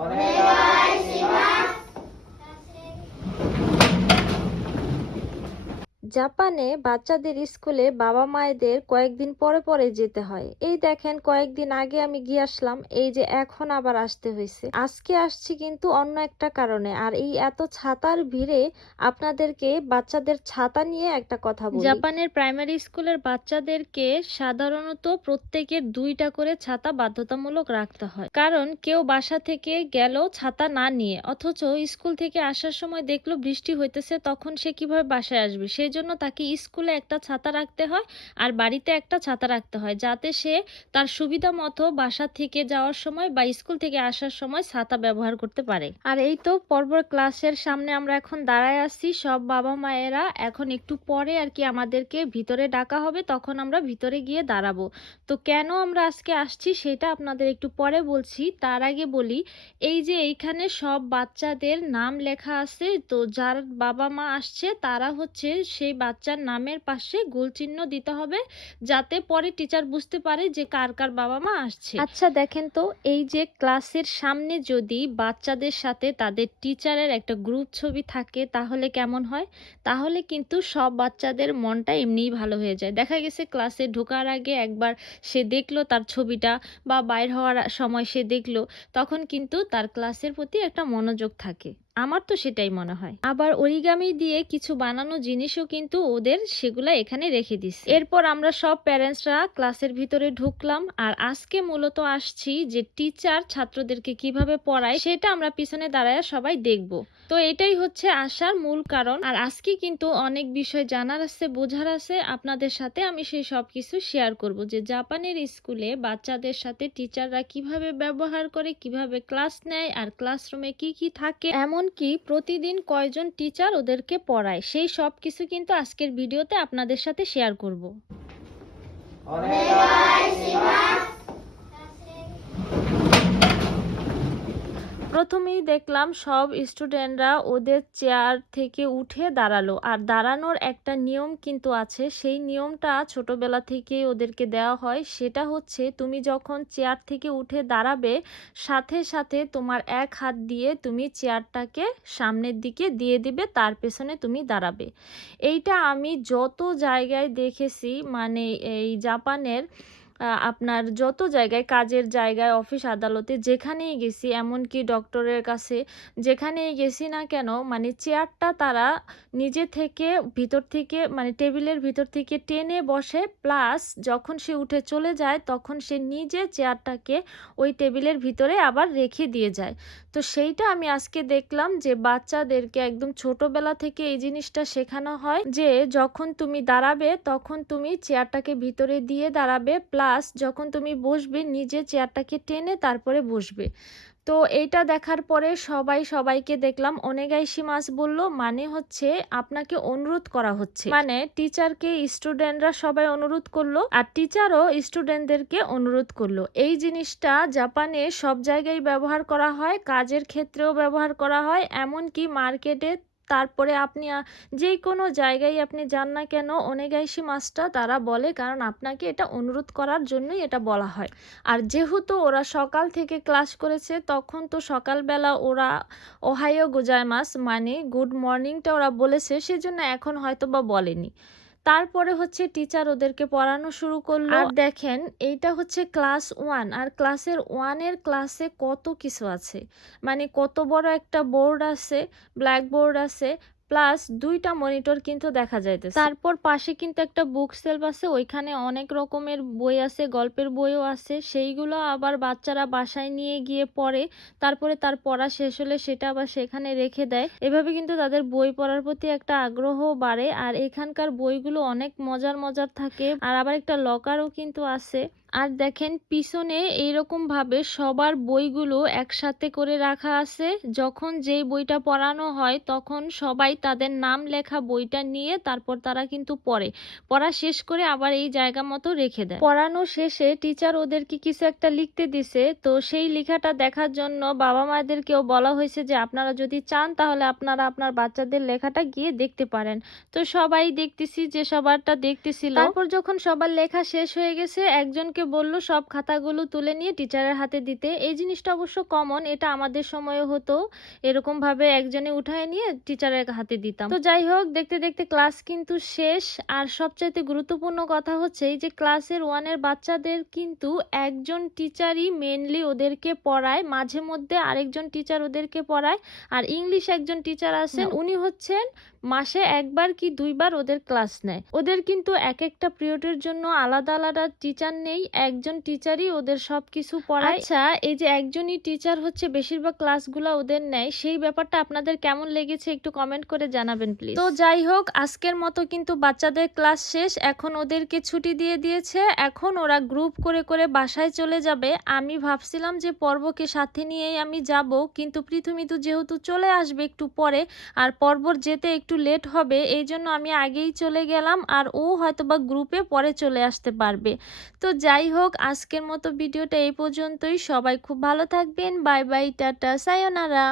Amém. জাপানে বাচ্চাদের স্কুলে বাবা মায়েদের কয়েকদিন পরে পরে যেতে হয়। এই দেখেন, কয়েকদিন আগে আমি গিয়ে আসলাম, এই যে এখন আবার আসতে হয়েছে আজকে আসছি কিন্তু অন্য একটা কারণে, আর এই এত ছাতার ভিড়ে আপনাদেরকে বাচ্চাদের ছাতা নিয়ে একটা কথা বলি। জাপানের প্রাইমারি স্কুলের বাচ্চাদেরকে সাধারণত প্রত্যেকের দুইটা করে ছাতা বাধ্যতামূলক রাখতে হয়। কারণ কেউ বাসা থেকে গেল ছাতা না নিয়ে, অথচ স্কুল থেকে আসার সময় দেখল বৃষ্টি হইতেছে, তখন সে কীভাবে বাসায় আসবে? সেই জন্য তাকে স্কুলে একটা ছাতা রাখতে হয় আর বাড়িতে একটা ছাতা রাখতে হয় যাতে সে তার সুবিধা মতো বাসা থেকে যাওয়ার সময় বা স্কুল থেকে আসার সময় ছাতা ব্যবহার করতে পারে। আর এই তো পর্বর ক্লাসের সামনে আমরা এখন দাঁড়ায় আছি। সব বাবা মায়েরা এখন একটু পরে আর কি আমাদেরকে ভিতরে ডাকা হবে, তখন আমরা ভিতরে গিয়ে দাঁড়াবো। তো কেন আমরা আজকে আসছি সেটা আপনাদের একটু পরে বলছি। তার আগে বলি, এই যে এইখানে সব বাচ্চাদের নাম লেখা আছে, তো যার বাবা মা আসছে, তারা হচ্ছে সেই বাচ্চার নামের পাশে গোল চিহ্ন দিতে হবে যাতে পরে টিচার বুঝতে পারে যে কার কার বাবা মা আসছে। আচ্ছা দেখেন তো, এই যে ক্লাসের সামনে যদি বাচ্চাদের সাথে তাদের টিচারের একটা গ্রুপ ছবি থাকে, তাহলে কেমন হয়? তাহলে কিন্তু সব বাচ্চাদের মনটা এমনিই ভালো হয়ে যায়। দেখা গেছে ক্লাসে ঢোকার আগে একবার সে দেখল তার ছবিটা বা বাইর হওয়ার সময় সে দেখল, তখন কিন্তু তার ক্লাসের প্রতি একটা মনোযোগ থাকে। আমার তো সেটাই মনে হয়। আবার অরিগামি দিয়ে কিছু বানানো জিনিসও কিন্তু ওদের সেগুলা এখানে রেখে দিচ্ছে এরপর আমরা সব প্যারেন্টসরা ক্লাসের ভিতরে ঢুকলাম আর আজকে মূলত আসছি যে টিচার ছাত্রদেরকে কীভাবে পড়ায় সেটা আমরা পিছনে দাঁড়ায় সবাই দেখব। তো এটাই হচ্ছে আসার মূল কারণ আর আজকে কিন্তু অনেক বিষয় জানার আছে, বোঝার আছে। আপনাদের সাথে আমি সেই সব কিছু শেয়ার করব যে জাপানের স্কুলে বাচ্চাদের সাথে টিচাররা কীভাবে ব্যবহার করে, কীভাবে ক্লাস নেয় আর ক্লাসরুমে কি কি থাকে এমনকি প্রতিদিন কয়জন টিচার ওদেরকে পড়ায়? সেই সব কিছু কিন্তু আজকের ভিডিওতে আপনাদের সাথে শেয়ার করব। প্রথমেই দেখলাম সব স্টুডেন্টরা ওদের চেয়ার থেকে উঠে দাঁড়াল। আর দাঁড়ানোর একটা নিয়ম কিন্তু আছে। সেই নিয়মটা ছোটবেলা থেকেই ওদেরকে দেওয়া হয়। সেটা হচ্ছে তুমি যখন চেয়ার থেকে উঠে দাঁড়াবে, সাথে সাথে তোমার এক হাত দিয়ে তুমি চেয়ারটাকে সামনের দিকে দিয়ে দিবে, তার পেছনে তুমি দাঁড়াবে। এইটা আমি যত জায়গায় দেখেছি মানে এই জাপানের আপনার যত জায়গায় কাজের জায়গায়, অফিস আদালতে যেখানেই গেছি, এমনকি ডক্টরের কাছে যেখানেই গেছি না কেন মানে চেয়ারটা তারা নিজে থেকে ভিতর থেকে মানে টেবিলের ভিতর থেকে টেনে বসে, প্লাস যখন সে উঠে চলে যায়, তখন সে নিজে চেয়ারটাকে ওই টেবিলের ভিতরে আবার রেখে দিয়ে যায়। তো সেইটা আমি আজকে দেখলাম যে বাচ্চাদেরকে একদম ছোটবেলা থেকে এই জিনিসটা শেখানো হয় যে যখন তুমি দাঁড়াবে তখন তুমি চেয়ারটাকে ভিতরে দিয়ে দাঁড়াবে, প্লাস যখন তুমি বসবে নিজে চেয়ারটাকে টেনে তারপরে বসবে। তো এইটা দেখার পরে সবাই সবাইকে দেখলাম। অনেগাইশি মাস বলল মানে হচ্ছে আপনাকে অনুরোধ করা হচ্ছে। মানে টিচারকে, স্টুডেন্টরা সবাই অনুরোধ করল আর টিচারও স্টুডেন্টদেরকে অনুরোধ করল। এই জিনিসটা জাপানে সব জায়গায় ব্যবহার করা হয়, কাজের ক্ষেত্রেও ব্যবহার করা হয়, এমনকি মার্কেটে তারপরে আপনি যে কোনো জায়গায় আপনি যান না কেন অনেগাইশি মাছটা তারা বলে, কারণ আপনাকে এটা অনুরোধ করার জন্যই এটা বলা হয়। আর যেহেতু ওরা সকাল থেকে ক্লাস করেছে, তখন তো সকালবেলা ওরা ওহাইও গোজায় মাছ মানে গুড মর্নিংটা ওরা বলেছে, সেজন্য এখন হয়তো বা বলেনি। তারপরে হচ্ছে টিচার ওদেরকে পড়ানো শুরু করল। আর দেখেন এইটা হচ্ছে ক্লাস ওয়ান আর ক্লাসের ওয়ানের ক্লাসে কত কিছু আছে। মানে কত বড় একটা বোর্ড আছে ব্ল্যাক বোর্ড আছে প্লাস দুইটা মনিটর কিন্তু দেখা যাইতেছে। তারপর পাশে কিন্তু একটা বুক সেলফ আছে, ওইখানে অনেক রকমের বই আছে, গল্পের বইও আছে। সেইগুলো আবার বাচ্চারা বাসায় নিয়ে গিয়ে পড়ে, তারপরে তার পড়া শেষ হলে সেটা আবার সেখানে রেখে দেয়। এভাবে কিন্তু তাদের বই পড়ার প্রতি একটা আগ্রহ বাড়ে, আর এখানকার বইগুলো অনেক মজার মজার থাকে। আর আবার একটা লকারও কিন্তু আছে। আর দেখেন পিছনে এইরকম ভাবে সবার বইগুলো একসাথে করে রাখা আছে। যখন যেই বইটা পড়ানো হয় তখন সবাই তাদের নাম লেখা বইটা নিয়ে তারপর তারা কিন্তু পড়ে। পড়া শেষ করে আবার এই জায়গা মতো রেখে দেয়। পড়ানো শেষে টিচার ওদেরকে কিছু একটা লিখতে দিছে। তো সেই লেখাটা দেখার জন্য বাবা মাদেরকেও বলা হয়েছে যে, আপনারা যদি চান তাহলে আপনারা আপনার বাচ্চাদের লেখাটা গিয়ে দেখতে পারেন। তো সবাই দেখতেছি যে সবারটা দেখতেছিল। তারপর যখন সবার লেখা শেষ হয়ে গেছে, একজনকে ওকে বলল সব খাতাগুলো তুলে নিয়ে টিচারের হাতে দিতে। এই জিনিসটা অবশ্য কমন এটা আমাদের সময়ে হতো। এরকম ভাবে একজনে উঠায় নিয়ে টিচারের হাতে দিতাম। তো যাই হোক দেখতে দেখতে ক্লাস কিন্তু শেষ। আর সবচাইতে গুরুত্বপূর্ণ কথা হচ্ছে এই যে ক্লাসের ওয়ানের বাচ্চাদের কিন্তু একজন টিচারই মেনলি ওদেরকে পড়ায়। মাঝে মধ্যে আরেকজন টিচার ওদেরকে পড়ায়। আর ইংলিশ একজন টিচার আছেন উনি হচ্ছেন মাসে একবার কি দুইবার ওদের ক্লাস নেয়। ওদের কিন্তু এক একটা পিরিয়ডের জন্য আলাদা আলাদা টিচার নেই। একজন টিচারই ওদের সব কিছু পড়ায়। আচ্ছা এই যে একজনই টিচার হচ্ছে বেশিরভাগ ক্লাসগুলো ওদের নেয় সেই ব্যাপারটা আপনাদের কেমন লেগেছে একটু কমেন্ট করে জানাবেন প্লিজ তো যাই হোক আজকের মতো কিন্তু বাচ্চাদের ক্লাস শেষ এখন ওদেরকে ছুটি দিয়ে দিয়েছে এখন ওরা গ্রুপ করে করে বাসায় চলে যাবে। আমি ভাবছিলাম যে পর্বকে সাথে নিয়েই আমি যাব কিন্তু পৃথুমিতু যেহেতু চলে আসবে একটু পরে আর পর্বর যেতে একটু লেট হবে এই জন্য আমি আগেই চলে গেলাম আর ও হয়তোবা গ্রুপে পরে চলে আসতে পারবে। তো যাই হোক, আজকের মতো ভিডিওটা এই পর্যন্তই। সবাই খুব ভালো থাকবেন। Bye bye, tata, সায়োনারা।